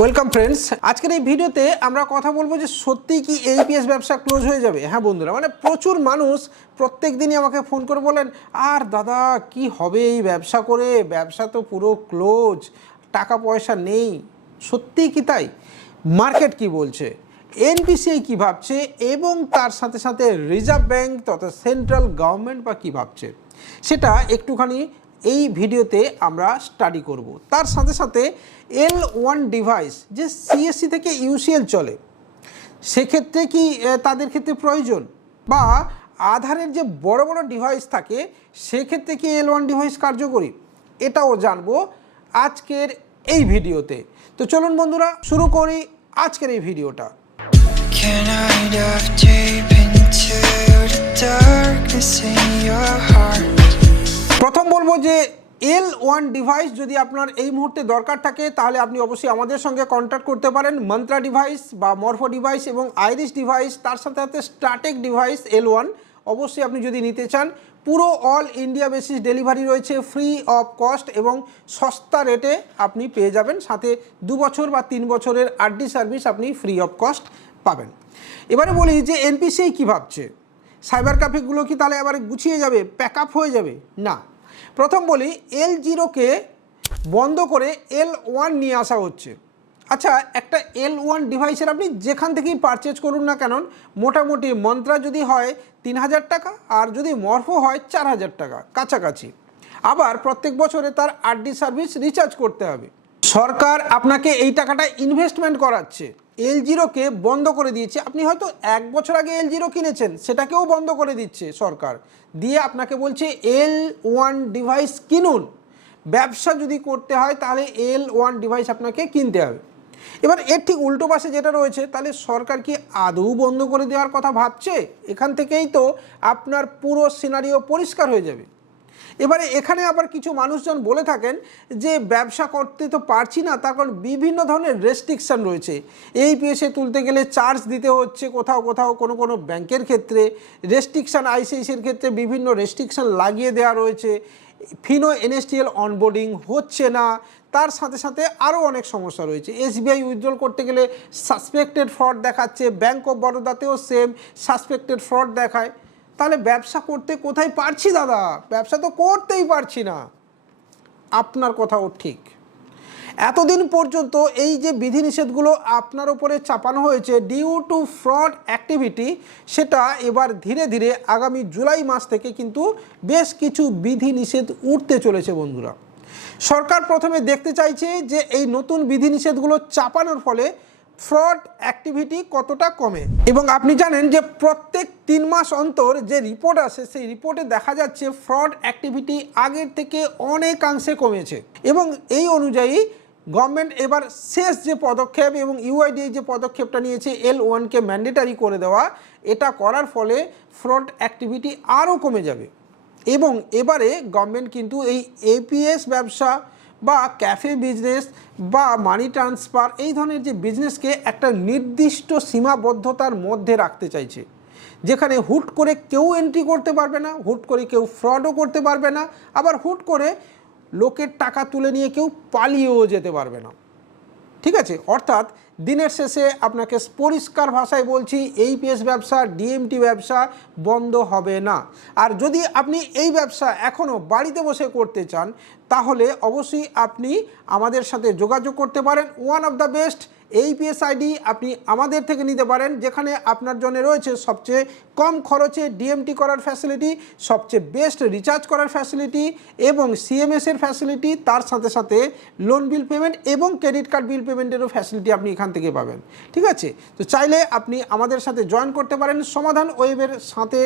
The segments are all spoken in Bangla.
ওয়েলকাম ফ্রেন্ডস আজকের এই ভিডিওতে আমরা কথা বলব যে সত্যিই কি এইপিএস ব্যবসা ক্লোজ হয়ে যাবে? হ্যাঁ বন্ধুরা মানে প্রচুর মানুষ প্রত্যেক দিনই আমাকে ফোন করে বলেন, আর দাদা, কি হবে এই ব্যবসা করে? ব্যবসা তো পুরো ক্লোজ টাকা পয়সা নেই। সত্যিই কি তাই? মার্কেট কি বলছে? এনপিসিআই কি ভাবছে? এবং তার সাথে সাথে রিজার্ভ ব্যাংক তথা সেন্ট্রাল গভর্নমেন্ট বা কি ভাবছে? সেটা একটুখানি এই ভিডিওতে আমরা স্টাডি করব। তার সাথে সাথে এল ওয়ান ডিভাইস যে সিএসসি থেকে ইউসিএল চলে, সেক্ষেত্রে কি তাদের ক্ষেত্রে প্রয়োজন? বা আধারের যে বড় বড় ডিভাইস থাকে, সেক্ষেত্রে কি এল ওয়ান ডিভাইস কার্যকরী? এটাও জানব আজকের এই ভিডিওতে। তো চলুন বন্ধুরা, শুরু করি আজকের এই ভিডিওটা। যে এল ওয়ান ডিভাইস যদি আপনার এই মুহূর্তে দরকার থাকে, তাহলে আপনি অবশ্যই আমাদের সঙ্গে কন্ট্যাক্ট করতে পারেন। মন্ত্রা ডিভাইস বা মরফো ডিভাইস এবং আইরিশ ডিভাইস তার সাথে সাথে স্টার্টেক ডিভাইস এল ওয়ান অবশ্যই আপনি যদি নিতে চান, পুরো অল ইন্ডিয়া বেসিস ডেলিভারি রয়েছে ফ্রি অফ কস্ট এবং সস্তা রেটে আপনি পেয়ে যাবেন। সাথে দু বছর বা তিন বছরের আরডি সার্ভিস আপনি ফ্রি অফ কস্ট পাবেন। এবারে বলি যে এনপিসিআই কী ভাবছে? সাইবার ক্যাফেগুলো কি তাহলে এবারে গুছিয়ে যাবে? প্যাক আপ হয়ে যাবে? না। প্রথম বলি এল জিরোকে বন্ধ করে এল ওয়ান নিয়ে আসা হচ্ছে। আচ্ছা একটা এল ওয়ান ডিভাইসের আপনি যেখান থেকেই পারচেজ করুন না কেন, মোটামুটি মন্ত্রা যদি হয় তিন হাজার টাকা, আর যদি মর্ফো হয় চার হাজার টাকা, কাছাকাছি। আবার প্রত্যেক বছরে তার আরডি সার্ভিস রিচার্জ করতে হবে। সরকার আপনাকে এই টাকাটা ইনভেস্টমেন্ট করাচ্ছে। এল জিরোকে বন্ধ করে দিয়েছে। আপনি হয়তো এক বছর আগে এল জিরো কিনেছেন, সেটাকেও বন্ধ করে দিচ্ছে সরকার। দিয়ে আপনাকে বলছে এল ওয়ান ডিভাইস কিনুন। ব্যবসা যদি করতে হয়, তাহলে এল ওয়ান ডিভাইস আপনাকে কিনতে হবে। এবার এর ঠিক উল্টো পাশে যেটা রয়েছে, তাহলে সরকার কি আদৌ বন্ধ করে দেওয়ার কথা ভাবছে? এখান থেকেই তো আপনার পুরো সিনারিও পরিষ্কার হয়ে যাবে। এবারে এখানে আবার কিছু মানুষজন বলে থাকেন যে ব্যবসা করতে তো পারছি না, তার কারণ বিভিন্ন ধরনের রেস্ট্রিকশান রয়েছে। এই পিএসে তুলতে গেলে চার্জ দিতে হচ্ছে কোথাও কোথাও, কোনো কোনো ব্যাংকের ক্ষেত্রে। রেস্ট্রিকশান আইসিআইসির ক্ষেত্রে বিভিন্ন রেস্ট্রিকশান লাগিয়ে দেওয়া রয়েছে। ফিনো এনএসটিএল অনবোর্ডিং হচ্ছে না, তার সাথে সাথে আরও অনেক সমস্যা রয়েছে। এসবিআই উইথড্রল করতে গেলে সাসপেক্টেড ফ্রড দেখাচ্ছে ব্যাংক অফ বরোদাতেও সেম সাসপেক্টেড ফ্রড দেখায়। তাহলে ব্যবসা করতে কোথায় পারছি দাদা? ব্যবসা তো করতেই পারছি না। আপনার কথাও ঠিক। এতদিন পর্যন্ত এই যে বিধিনিষেধগুলো আপনার উপরে চাপানো হয়েছে ডিউ টু ফ্রড অ্যাক্টিভিটি সেটা এবার ধীরে ধীরে আগামী জুলাই মাস থেকে কিন্তু বেশ কিছু বিধিনিষেধ উঠতে চলেছে বন্ধুরা। সরকার প্রথমে দেখতে চাইছে যে এই নতুন বিধিনিষেধগুলো চাপানোর ফলে ফ্রড অ্যাক্টিভিটি কতটা কমে? এবং আপনি জানেন যে প্রত্যেক তিন মাস অন্তর যে রিপোর্ট আসে, সেই রিপোর্টে দেখা যাচ্ছে ফ্রড অ্যাক্টিভিটি আগের থেকে অনেকাংশে কমেছে। এবং এই অনুযায়ী গভর্নমেন্ট এবার শেষ যে পদক্ষেপ এবং ইউআইডিএ যে পদক্ষেপটা নিয়েছে, এল ওয়ানকে ম্যান্ডেটারি করে দেওয়া, এটা করার ফলে ফ্রড অ্যাক্টিভিটি আরও কমে যাবে। এবং এবারে গভর্নমেন্ট কিন্তু এই এপিএস ব্যবসা বা ক্যাফে বিজনেস বা মানি ট্রান্সফার এই ধরনের যে বিজনেসকে একটা নির্দিষ্ট সীমাবদ্ধতার মধ্যে রাখতে চাইছে। যেখানে হুট করে কেউ এন্ট্রি করতে পারবে না, হুট করে কেউ ফ্রডও করতে পারবে না, আবার হুট করে লোকের টাকা তুলে নিয়ে কেউ পালিয়েও যেতে পারবে না। ঠিক আছে? অর্থাৎ দিনের শেষে আপনাকে পরিষ্কার ভাষায় বলছি, এই পিএস ব্যবসা ডিএমটি ব্যবসা বন্ধ হবে না। আর যদি আপনি এই ব্যবসা এখনও বাড়িতে বসে করতে চান তাহলে অবশ্যই আপনি আমাদের সাথে যোগাযোগ করতে পারেন। ওয়ান অফ দ্য বেস্ট এই পিএস আইডি আপনি আমাদের থেকে নিতে পারেন, যেখানে আপনার জন্য রয়েছে সবচেয়ে কম খরচে ডিএমটি করার ফ্যাসিলিটি সবচেয়ে বেস্ট রিচার্জ করার ফ্যাসিলিটি এবং সিএমএস এর ফ্যাসিলিটি তার সাথে সাথে লোন বিল পেমেন্ট এবং ক্রেডিট কার্ড বিল পেমেন্টেরও ফ্যাসিলিটি আপনি এখান থেকে পাবেন। ঠিক আছে? তো চাইলে আপনি আমাদের সাথে জয়েন করতে পারেন, সমাধান ওয়েবের সাথে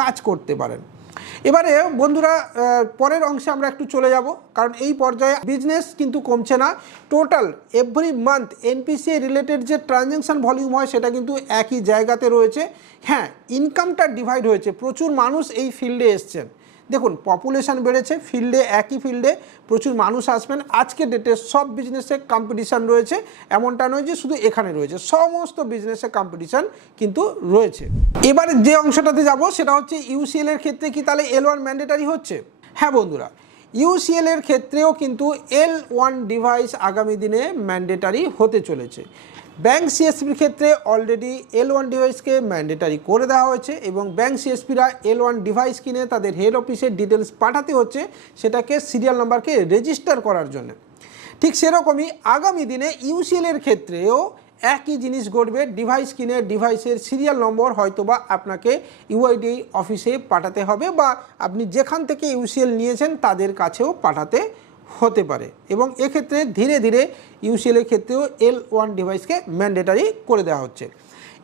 কাজ করতে পারেন। এবারে বন্ধুরা পরের অংশে আমরা একটু চলে যাব, কারণ এই পর্যায়ে বিজনেস কিন্তু কমছে না। Total every month NPC related যে ট্রানজ্যাকশান ভলিউম হয়, সেটা কিন্তু একই জায়গাতে রয়েছে। হ্যাঁ ইনকামটা ডিভাইড হয়েছে। প্রচুর মানুষ এই ফিল্ডে এসছেন। দেখুন পপুলেশন বেড়েছে ফিল্ডে একই ফিল্ডে প্রচুর মানুষ আসবেন। আজকের ডেটে সব বিজনেসে কম্পিটিশান রয়েছে। এমনটা নয় যে শুধু এখানে রয়েছে, সমস্ত বিজনেসে কম্পিটিশান কিন্তু রয়েছে। এবার যে অংশটাতে যাব, সেটা হচ্ছে ইউসিএল এর ক্ষেত্রে কি তাহলে এল ওয়ান ম্যান্ডেটারি হচ্ছে? হ্যাঁ বন্ধুরা ইউসিএল এর ক্ষেত্রেও কিন্তু এল ওয়ান ডিভাইস আগামী দিনে ম্যান্ডেটারি হতে চলেছে। ব্যাংক সিএসপির ক্ষেত্রে অলরেডি এল ওয়ান ডিভাইসকে ম্যান্ডেটারি করে দেওয়া হয়েছে এবং ব্যাংক সিএসপিরা এল ওয়ান ডিভাইস কিনে তাদের হেড অফিসের ডিটেলস পাঠাতে হচ্ছে সেটাকে সিরিয়াল নাম্বারকে রেজিস্টার করার জন্য। ঠিক সেরকমই আগামী দিনে ইউসিএলের ক্ষেত্রেও একই জিনিস ঘটবে ডিভাইস কিনে ডিভাইসের সিরিয়াল নম্বর হয়তোবা আপনাকে ইউআইডি অফিসে পাঠাতে হবে বা আপনি যেখান থেকে ইউসিএল নিয়েছেন তাদের কাছেও পাঠাতে হতে পারে এবং এক্ষেত্রে ধীরে ধীরে ইউসিএল এর ক্ষেত্রেও এল ওয়ান ডিভাইসকে ম্যান্ডেটারি করে দেওয়া হচ্ছে।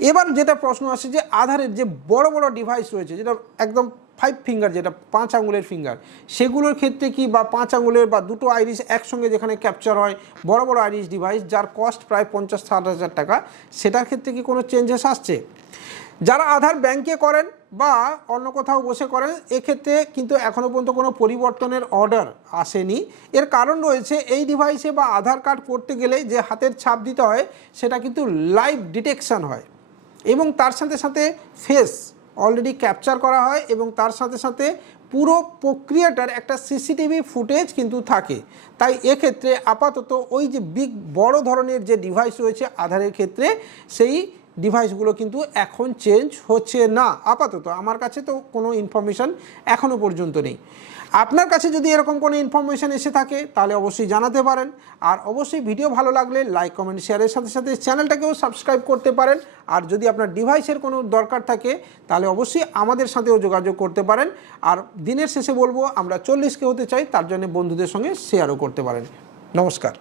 এবার যেটা প্রশ্ন আসে যে আধারের যে বড় বড় ডিভাইস রয়েছে, যেটা একদম ফাইভ ফিঙ্গার যেটা পাঁচ আঙুলের ফিঙ্গার সেগুলোর ক্ষেত্রে কি বা পাঁচ আঙুলের বা দুটো আইরিশ একসঙ্গে যেখানে ক্যাপচার হয়, বড় বড় আইরিশ ডিভাইস যার কস্ট প্রায় পঞ্চাশ ষাট হাজার টাকা, সেটার ক্ষেত্রে কি কোনো চেঞ্জেস আসছে? যারা আধার ব্যাংকে করেন বা অন্য কোথাও বসে করেন, এক্ষেত্রে কিন্তু এখনও পর্যন্ত কোনো পরিবর্তনের অর্ডার আসেনি। এর কারণ রয়েছে, এই ডিভাইসে বা আধার কার্ড করতে গেলে যে হাতের ছাপ দিতে হয়, সেটা কিন্তু লাইভ ডিটেকশন হয়। এবং তার সাথে সাথে ফেস অলরেডি ক্যাপচার করা হয় এবং তার সাথে সাথে পুরো প্রক্রিয়াটার একটা সিসিটিভি ফুটেজ কিন্তু থাকে। তাই এক্ষেত্রে আপাতত ওই যে বিগ বড় ধরনের যে ডিভাইস রয়েছে আধারের ক্ষেত্রে, সেই ডিভাইসগুলো কিন্তু এখন চেঞ্জ হচ্ছে না। আপাতত আমার কাছে তো কোনো ইনফরমেশান এখনও পর্যন্ত নেই। আপনার কাছে যদি এরকম কোনো ইনফরমেশান এসে থাকে, তাহলে অবশ্যই জানাতে পারেন। আর অবশ্যই ভিডিও ভালো লাগলে লাইক কমেন্ট শেয়ারের সাথে সাথে চ্যানেলটাকেও সাবস্ক্রাইব করতে পারেন। আর যদি আপনার ডিভাইসের কোনো দরকার থাকে, তাহলে অবশ্যই আমাদের সাথেও যোগাযোগ করতে পারেন। আর দিনের শেষে বলব, আমরা চল্লিশকে হতে চাই, তার জন্য বন্ধুদের সঙ্গে শেয়ারও করতে পারেন। নমস্কার।